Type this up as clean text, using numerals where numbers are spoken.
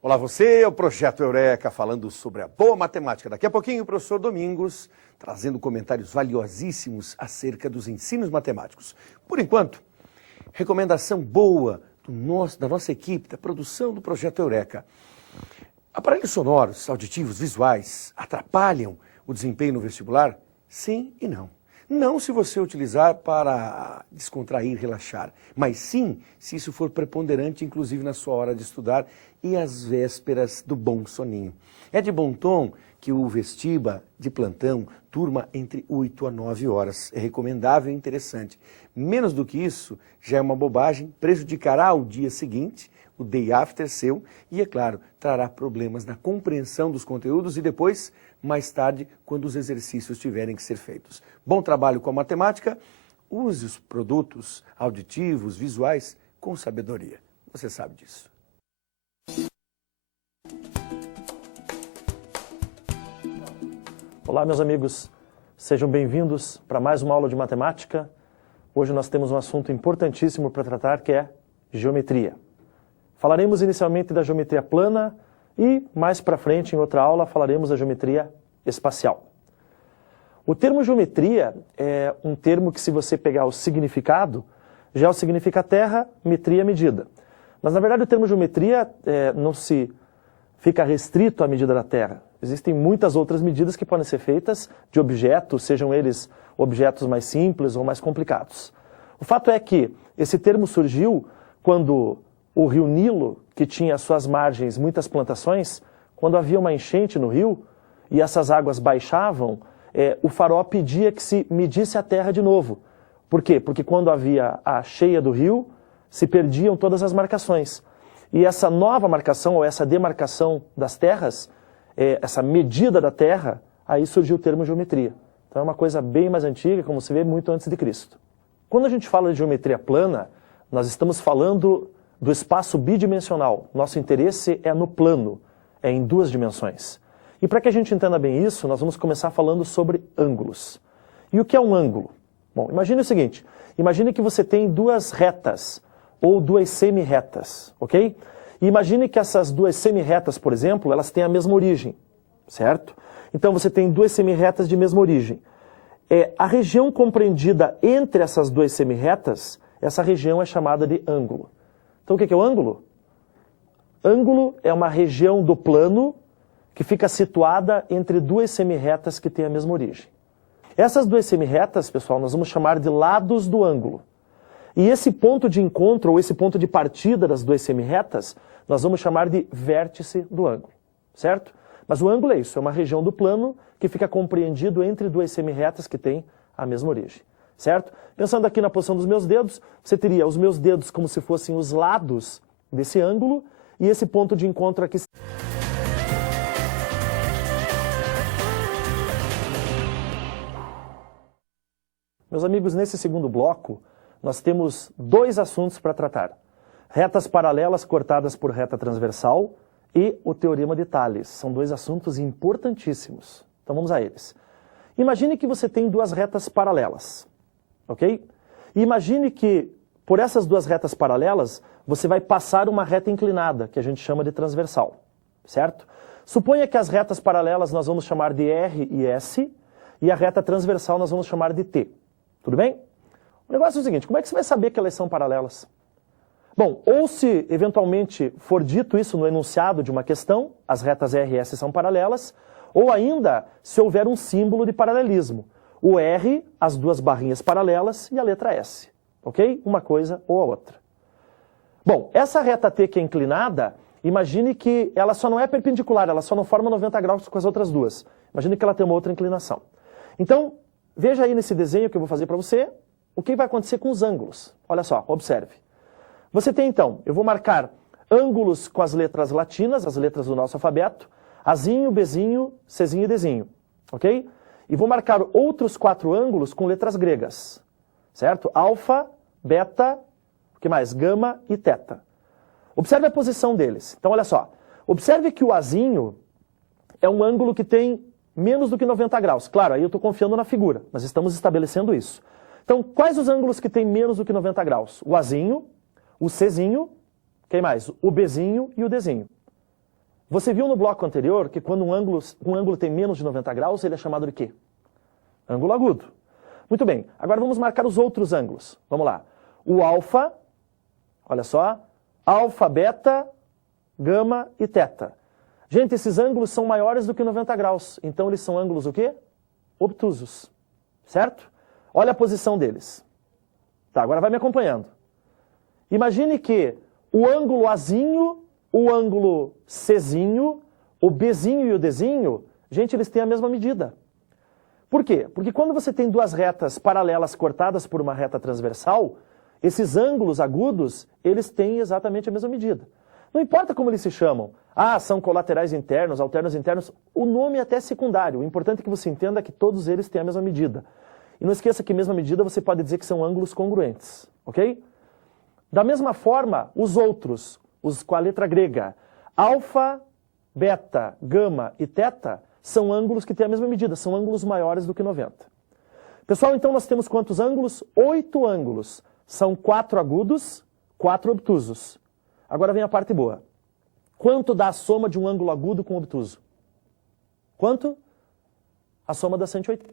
Olá você, é o Projeto Eureka, falando sobre a boa matemática. Daqui a pouquinho o professor Domingos, trazendo comentários valiosíssimos acerca dos ensinos matemáticos. Por enquanto, recomendação boa da nossa equipe, da produção do Projeto Eureka. Aparelhos sonoros, auditivos, visuais, atrapalham o desempenho no vestibular? Sim e não. Não se você utilizar para descontrair, relaxar, mas sim se isso for preponderante, inclusive na sua hora de estudar e às vésperas do bom soninho. É de bom tom que o vestiba de plantão durma entre 8 a 9 horas. É recomendável e interessante. Menos do que isso já é uma bobagem, prejudicará o dia seguinte, o day after seu, e, é claro, trará problemas na compreensão dos conteúdos e depois, mais tarde, quando os exercícios tiverem que ser feitos. Bom trabalho com a matemática, use os produtos auditivos, visuais, com sabedoria. Você sabe disso. Olá, meus amigos. Sejam bem-vindos para mais uma aula de matemática. Hoje nós temos um assunto importantíssimo para tratar, que é geometria. Falaremos inicialmente da geometria plana e, mais para frente, em outra aula, falaremos da geometria espacial. O termo geometria é um termo que, se você pegar o significado, geo significa terra, metria, medida. Mas, na verdade, o termo geometria não se fica restrito à medida da terra. Existem muitas outras medidas que podem ser feitas de objetos, sejam eles objetos mais simples ou mais complicados. O fato é que esse termo surgiu quando o rio Nilo, que tinha às suas margens muitas plantações, quando havia uma enchente no rio e essas águas baixavam, o faraó pedia que se medisse a terra de novo. Por quê? Porque quando havia a cheia do rio, se perdiam todas as marcações. E essa nova marcação, ou essa demarcação das terras, essa medida da terra, aí surgiu o termo geometria. Então é uma coisa bem mais antiga, como se vê, muito antes de Cristo. Quando a gente fala de geometria plana, nós estamos falando do espaço bidimensional. Nosso interesse é no plano, é em duas dimensões. E para que a gente entenda bem isso, nós vamos começar falando sobre ângulos. E o que é um ângulo? Bom, imagine o seguinte, imagine que você tem duas retas, ou duas semi-retas, ok? E imagine que essas duas semi-retas, por exemplo, elas têm a mesma origem, certo? Então você tem duas semi-retas de mesma origem. A região compreendida entre essas duas semi-retas, essa região é chamada de ângulo. Então o que é o ângulo? Ângulo é uma região do plano que fica situada entre duas semi-retas que têm a mesma origem. Essas duas semi-retas, pessoal, nós vamos chamar de lados do ângulo. E esse ponto de encontro, ou esse ponto de partida das duas semi-retas, nós vamos chamar de vértice do ângulo, certo? Mas o ângulo é isso, é uma região do plano que fica compreendido entre duas semi-retas que têm a mesma origem, certo? Pensando aqui na posição dos meus dedos, você teria os meus dedos como se fossem os lados desse ângulo, e esse ponto de encontro aqui... Meus amigos, nesse segundo bloco, nós temos dois assuntos para tratar. Retas paralelas cortadas por reta transversal e o Teorema de Tales. São dois assuntos importantíssimos. Então vamos a eles. Imagine que você tem duas retas paralelas, ok? E imagine que por essas duas retas paralelas você vai passar uma reta inclinada, que a gente chama de transversal, certo? Suponha que as retas paralelas nós vamos chamar de R e S e a reta transversal nós vamos chamar de T. Tudo bem? O negócio é o seguinte, como é que você vai saber que elas são paralelas? Bom, ou se eventualmente for dito isso no enunciado de uma questão, as retas R e S são paralelas, ou ainda se houver um símbolo de paralelismo. O R, as duas barrinhas paralelas e a letra S. Ok? Uma coisa ou a outra. Bom, essa reta T que é inclinada, imagine que ela só não é perpendicular, ela só não forma 90 graus com as outras duas. Imagine que ela tem uma outra inclinação. Então, veja aí nesse desenho que eu vou fazer para você, o que vai acontecer com os ângulos. Olha só, observe. Você tem então, eu vou marcar ângulos com as letras latinas, as letras do nosso alfabeto, Azinho, Bzinho, Czinho e Dzinho, ok? E vou marcar outros 4 ângulos com letras gregas, certo? Alfa, beta, o que mais? Gama e teta. Observe a posição deles. Então, olha só. Observe que o Azinho é um ângulo que tem menos do que 90 graus. Claro, aí eu estou confiando na figura, mas estamos estabelecendo isso. Então, quais os ângulos que têm menos do que 90 graus? O Azinho, o Czinho, quem mais? O Bzinho e o Dzinho. Você viu no bloco anterior que quando um ângulo tem menos de 90 graus, ele é chamado de quê? Ângulo agudo. Muito bem, agora vamos marcar os outros ângulos. Vamos lá. O alfa, olha só, alfa, beta, gama e teta. Gente, esses ângulos são maiores do que 90 graus, então eles são ângulos o quê? Obtusos, certo? Olha a posição deles. Tá, agora vai me acompanhando. Imagine que o ângulo Azinho, o ângulo Czinho, o Bzinho e o Dzinho, gente, eles têm a mesma medida. Por quê? Porque quando você tem duas retas paralelas cortadas por uma reta transversal, esses ângulos agudos, eles têm exatamente a mesma medida. Não importa como eles se chamam. Ah, são colaterais internos, alternos internos. O nome é até secundário. O importante é que você entenda que todos eles têm a mesma medida. E não esqueça que mesma medida você pode dizer que são ângulos congruentes. Ok? Da mesma forma, os outros, os com a letra grega, alfa, beta, gama e teta, são ângulos que têm a mesma medida. São ângulos maiores do que 90. Pessoal, então nós temos quantos ângulos? 8 ângulos. São 4 agudos, 4 obtusos. Agora vem a parte boa. Quanto dá a soma de um ângulo agudo com obtuso? Quanto? A soma dá 180.